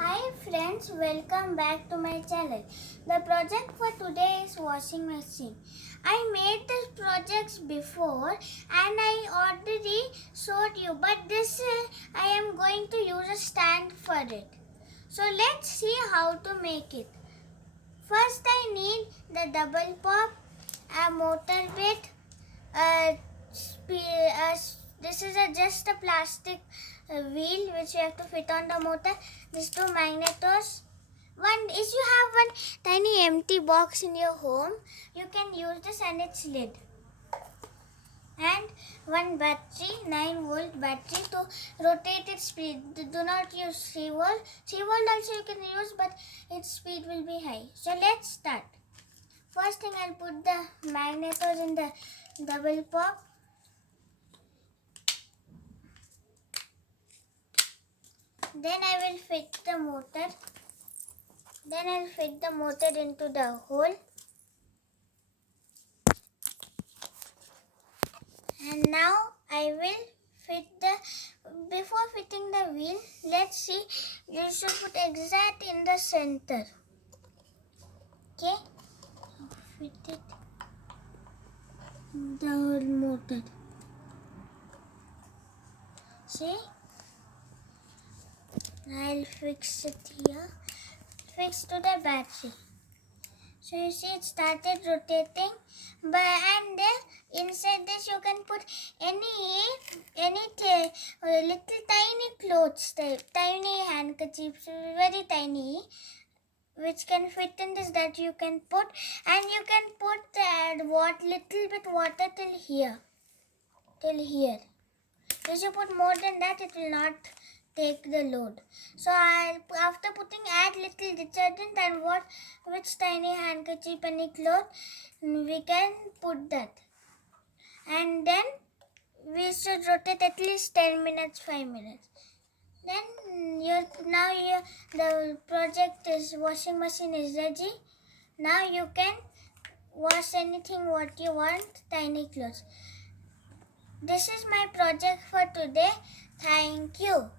Hi friends, welcome back to my channel. The project for today is washing machine. I made this projects before and I already showed you, but this I am going to use a stand for it. So let's see how to make it. First I need the double pop, a motor bit, this is just a plastic wheel which you have to fit on the motor. These two magnetos. If you have one tiny empty box in your home, you can use this and its lid. And one battery, 9-volt battery to rotate its speed. Do not use 3 volt. 3 volt also you can use, but its speed will be high. So let's start. First thing, I'll put the magnetos in the double pop. Then I will fit the motor. Then I'll fit the motor into the hole. And now I will fit before fitting the wheel, let's see, you should put exact in the center. Okay, fit it in the whole motor. See, I'll fix it here, fix to the battery. So you see it started rotating, and inside this you can put any little tiny clothes, tiny handkerchiefs, very tiny, which can fit in this that you can put, and you can put little bit water till here. If you put more than that, it will not take the load. So after putting, add little detergent and which tiny handkerchief, any cloth, we can put that. And then we should rotate at least 10 minutes, 5 minutes. Then the project is washing machine is ready. Now you can wash anything what you want, tiny clothes. This is my project for today. Thank you.